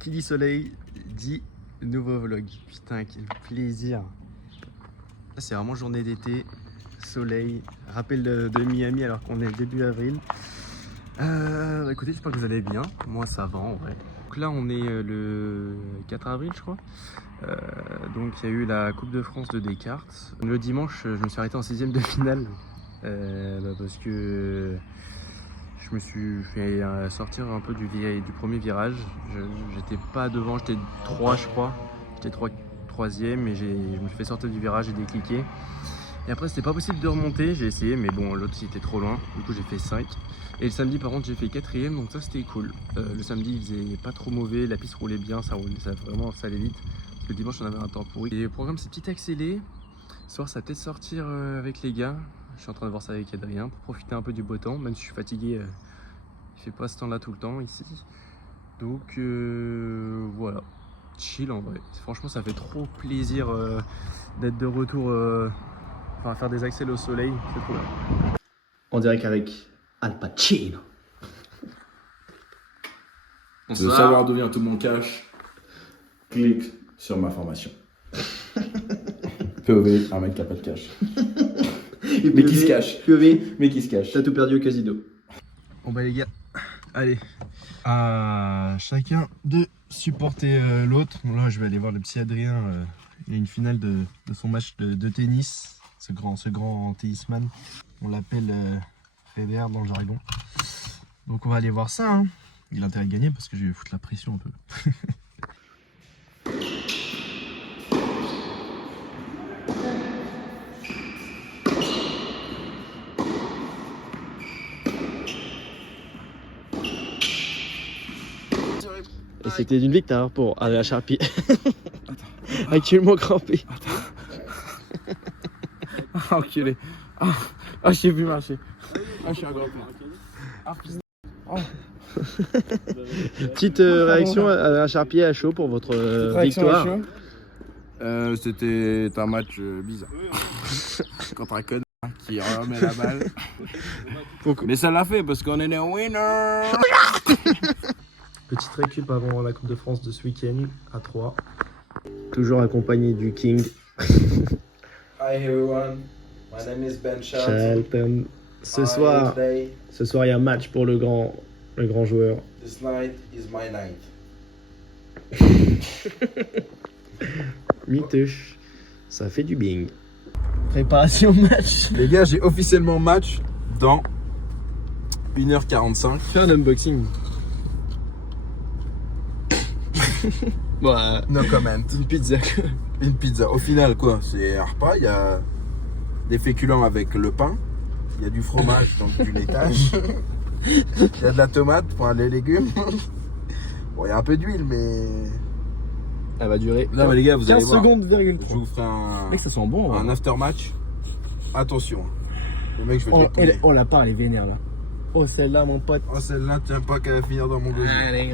Qui dit soleil dit nouveau vlog. Putain, quel plaisir. C'est vraiment journée d'été, soleil, rappel de Miami alors qu'on est début avril. Écoutez, j'espère que vous allez bien. Moi, ça va en vrai. Donc là, on est le 4 avril, je crois. Donc il y a eu la Coupe de France de Descartes. Le dimanche, je me suis arrêté en 6ème de finale parce que je me suis fait sortir un peu du premier virage. J'étais pas devant, j'étais 3 je crois. J'étais 3ème et je me suis fait sortir du virage et décliquer. Et après c'était pas possible de remonter, j'ai essayé mais bon l'autre était trop loin. Du coup j'ai fait 5. Et le samedi par contre j'ai fait 4ème donc ça c'était cool. Le samedi il faisait pas trop mauvais, la piste roulait bien, ça allait vite. Le dimanche on avait un temps pourri. Et le programme c'est petit accélé. Ce soir ça va peut-être sortir avec les gars. Je suis en train de voir ça avec Adrien pour profiter un peu du beau temps, même si je suis fatigué. Il fait pas ce temps là tout le temps ici. Donc voilà, chill en vrai. Franchement ça fait trop plaisir d'être de retour, enfin faire des accélés au soleil, c'est trop bien. En direct avec Al Pacino. De savoir d'où vient tout mon cash, clique sur ma formation. POV, un mec qui a pas de cash. Mais qui se cache. POV, Mais qui se cache. t'as tout perdu au casino. Bon bah les gars, allez, à chacun de supporter l'autre. Bon, là je vais aller voir le petit Adrien, il y a une finale de son match de tennis, ce grand tennisman. On l'appelle Federer dans le jargon. Donc on va aller voir ça, hein. Il a intérêt de gagner parce que je vais foutre la pression un peu. Et c'était une victoire pour Adrien Charpier. Actuellement crampé. Ah, enculé. Ah, je sais plus marcher. Ah, je suis un grand père. Ah, putain. Oh. Petite réaction à Charpier à chaud pour votre victoire. C'était un match bizarre. Contre un connard qui remet la balle. Mais ça l'a fait parce qu'on est des winners. Petite récup avant la Coupe de France de ce week-end à 3. Toujours accompagné du King. Hi everyone, my name is Ben Charlton. Ce soir, il y a un match pour le grand joueur. This night is my night. Mituche, ça fait du bing. Préparation match. Les gars, j'ai officiellement match dans 1h45. Fais un unboxing. Bon, No comment. une pizza. Une pizza. Au final, quoi, c'est un repas. Il y a des féculents avec le pain. Il y a du fromage, donc du laitage. Il y a de la tomate pour les légumes. Bon, il y a un peu d'huile, mais. Elle va durer. Non, mais les gars, vous allez 15 voir. secondes, virgule. Je vous ferai un. Mec, ça sent bon. Un after-match. Attention. Le mec, je vais te l'épouiller. Oh, la part, elle est vénère là. Oh, celle-là, mon pote. Oh, celle-là, tiens pas qu'elle va finir dans mon gosier. Allez,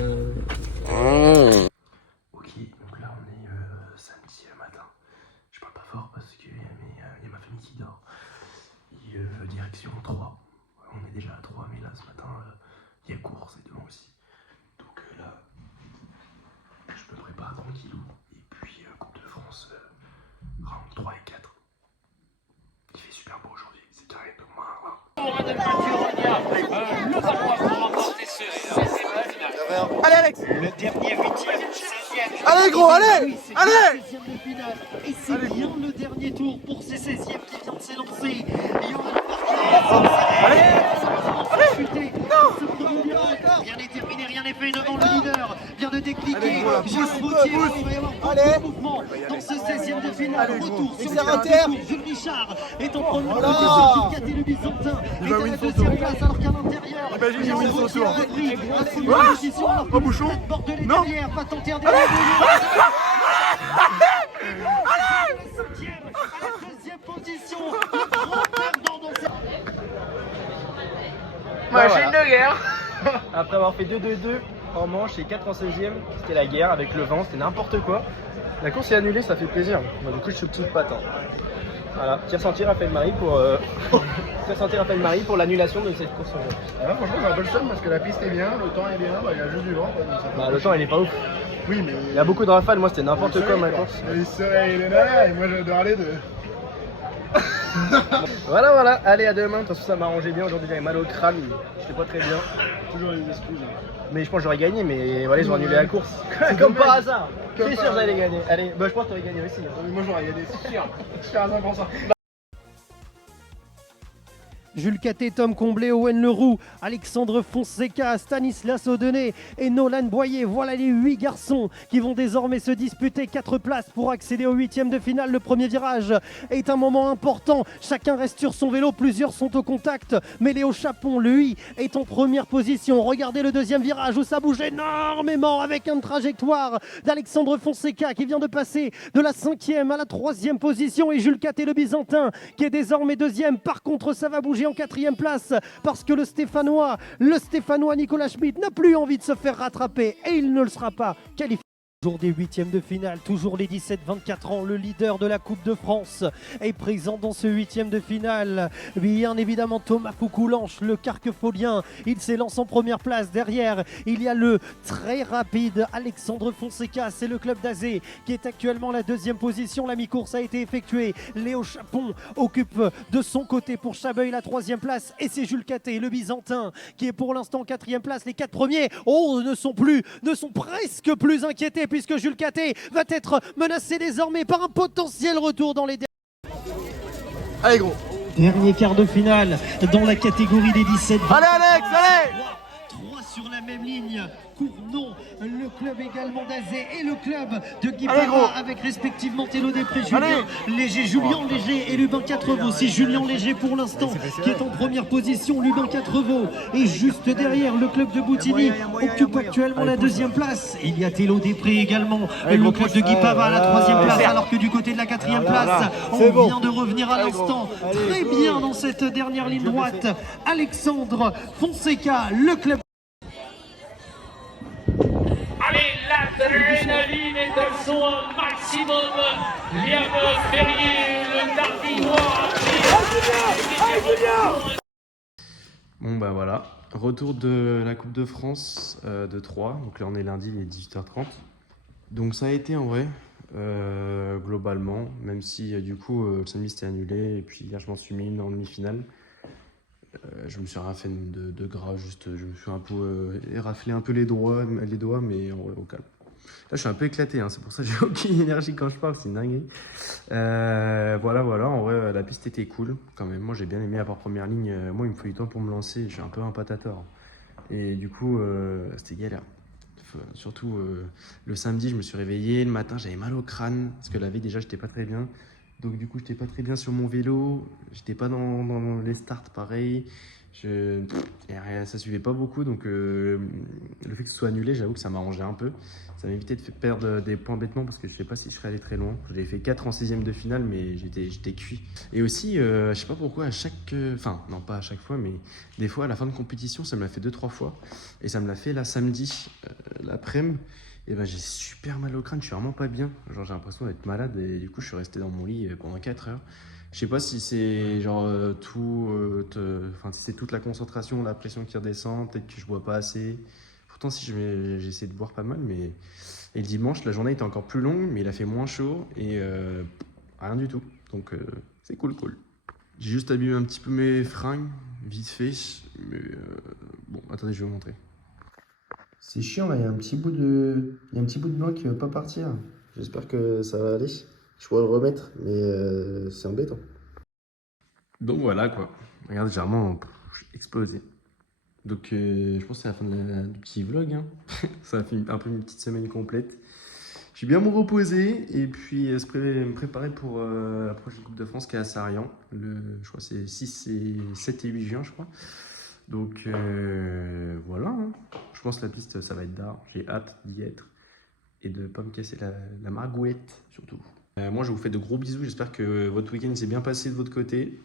Ok, donc là, on est samedi matin. Je parle pas fort parce qu'il y a ma famille qui dort. Et direction 3. On est déjà à 3, mais là, ce matin, il y a course et demain aussi. Donc là, je me prépare tranquillou. Et puis, Coupe de France, round 3 et 4. Il fait super beau aujourd'hui, c'est carré demain. Allez Alex. Le dernier 8e, 16e. Allez gros, allez. Allez. 16e de finale. Et c'est bien le dernier tour pour ces 16e qui vient de s'élancer. Il y aura une Rien n'est terminé, rien n'est fait devant le leader. Vient de décliquer. Gérard Gauthier. Il va y avoir beaucoup de mouvement dans ce 16e de finale. Retour sur le tour. Jules Richard est en première position. Ducati le Byzantin est à la deuxième place alors qu'à l'intérieur. Gérard Gauthier a pris la première position alors que le bordelais derrière va tenter un dernier. Deuxième position, le grand perdant dans cette... Machine de guerre. Après avoir fait 2-2-2 en manche et 4 en 16e, c'était la guerre avec le vent, c'était n'importe quoi. La course est annulée, ça fait plaisir. Moi, du coup, je suis petite patte. Hein. Voilà, petit ressenti Raphaël Marie pour l'annulation de cette course. Alors, franchement, j'ai un peu le seum parce que la piste est bien, le temps est bien, il y a juste du vent. Bah, le temps il est pas ouf. Oui, mais. Il y a beaucoup de rafales, moi c'était n'importe quoi ma course. Il serait, il est là, et moi j'adore les deux. Voilà, allez à demain, de toute façon ça m'a arrangé bien, aujourd'hui j'avais mal au crâne, j'étais pas très bien. Toujours les excuses. Mais je pense que j'aurais gagné, mais voilà, ils ont annulé la course. Comme dommage. par hasard. Comme C'est par sûr hasard. j'allais gagner. Allez, bah je pense que t'aurais gagné aussi. Mais moi j'aurais gagné, c'est sûr. Je à 100%. Jules Caté, Tom Comblé, Owen Leroux, Alexandre Fonseca, Stanislas Audenay et Nolan Boyer. Voilà les 8 garçons qui vont désormais se disputer 4 places pour accéder au 8e de finale. Le premier virage est un moment important. Chacun reste sur son vélo, plusieurs sont au contact. Mais Léo Chapon, lui, est en première position. Regardez le deuxième virage où ça bouge énormément avec une trajectoire d'Alexandre Fonseca qui vient de passer de la 5e à la 3e position. Et Jules Caté, le Byzantin, qui est désormais 2e. Par contre, ça va bouger en 4e place parce que le Stéphanois Nicolas Schmitt n'a plus envie de se faire rattraper et il ne le sera pas qualifié. Jour des 8e de finale, toujours les 17-24 ans, le leader de la Coupe de France est présent dans ce 8e de finale. Bien évidemment Thomas Foucoulanche, le carquefolien, il s'élance en première place. Derrière, il y a le très rapide Alexandre Fonseca, c'est le club d'Azé qui est actuellement la 2e position. La mi-course a été effectuée. Léo Chapon occupe de son côté pour Chabeuil la 3e place et c'est Jules Caté, le Byzantin, qui est pour l'instant en 4e place. Les 4 premiers ne sont presque plus inquiétés puisque Jules Caté va être menacé désormais par un potentiel retour dans les Allez gros. derniers quarts de finale dans la catégorie des 17. Allez Alex, allez. 3 sur la même ligne. Cournon, le club également d'Azé et le club de Allez, Guipara gros. avec respectivement Thélo Després, Julien Léger, Julien Léger et Lubin Quatreveau. C'est Julien Léger pour l'instant qui est en première position. Lubin Quatreveau est juste derrière. Le club de Boutigny occupe actuellement la 2e place. Il y a Thélo Després également. Le club de Guipava à la 3e place, alors que du côté de la 4e place, on vient de revenir à l'instant très bien dans cette dernière ligne droite. Alexandre Fonseca, le club. Allez, l'adrénaline est à son maximum. Liam Ferrier, le Dardinois. Bon bah voilà, retour de la Coupe de France de Troyes. Donc là on est lundi, il est 18h30. Donc ça a été en vrai, globalement, même si du coup le samedi c'était annulé et puis hier je m'en suis mis en demi-finale. Je me suis rien fait de grave, juste je me suis un peu raflé un peu les doigts, mais en vrai au calme. Là je suis un peu éclaté, hein, c'est pour ça que j'ai aucune énergie quand je parle, c'est une dinguerie. Voilà, en vrai la piste était cool quand même, moi j'ai bien aimé à part première ligne, moi il me faut du temps pour me lancer, je suis un peu un patator. Et du coup c'était galère. Surtout le samedi je me suis réveillé, le matin j'avais mal au crâne, parce que la veille déjà j'étais pas très bien. Donc du coup j'étais pas très bien sur mon vélo, j'étais pas dans les starts pareil, ça suivait pas beaucoup, donc le fait que ce soit annulé, j'avoue que ça m'arrangeait un peu. Ça m'évitait de perdre des points bêtement parce que je sais pas si je serais allé très loin. J'avais fait 4 en 6e de finale mais j'étais cuit. Et aussi je sais pas pourquoi à chaque, enfin non pas à chaque fois mais des fois à la fin de compétition ça me l'a fait 2-3 fois. Et ça me l'a fait là samedi, l'après-midi. Et ben j'ai super mal au crâne, je suis vraiment pas bien. Genre j'ai l'impression d'être malade et du coup je suis resté dans mon lit pendant 4 heures. Je sais pas si c'est genre si c'est toute la concentration, la pression qui redescend, peut-être que je bois pas assez. Pourtant si j'essaie de boire pas mal, mais et le dimanche la journée était encore plus longue, mais il a fait moins chaud et rien du tout. Donc c'est cool. J'ai juste abîmé un petit peu mes fringues, vite fait, mais bon attendez je vais vous montrer. C'est chiant là, il y a un petit bout de blanc qui veut pas partir. J'espère que ça va aller. Je pourrais le remettre, mais c'est embêtant. Donc voilà quoi. Regarde, j'ai vraiment explosé. Donc je pense que c'est la fin du petit vlog. Hein. Ça a fait un peu une petite semaine complète. Je suis bien me reposer et puis me préparer pour la prochaine Coupe de France qui est à Sarrian. Je crois que c'est 7 et 8 juin je crois. Donc voilà, hein. Je pense que la piste ça va être d'art, j'ai hâte d'y être et de ne pas me casser la margouette surtout. Moi je vous fais de gros bisous, j'espère que votre week-end s'est bien passé de votre côté.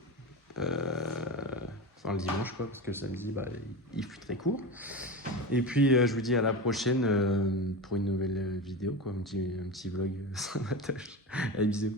Enfin le dimanche quoi, parce que le samedi il fut très court. Et puis je vous dis à la prochaine pour une nouvelle vidéo quoi, un petit vlog sans attache. Allez bisous.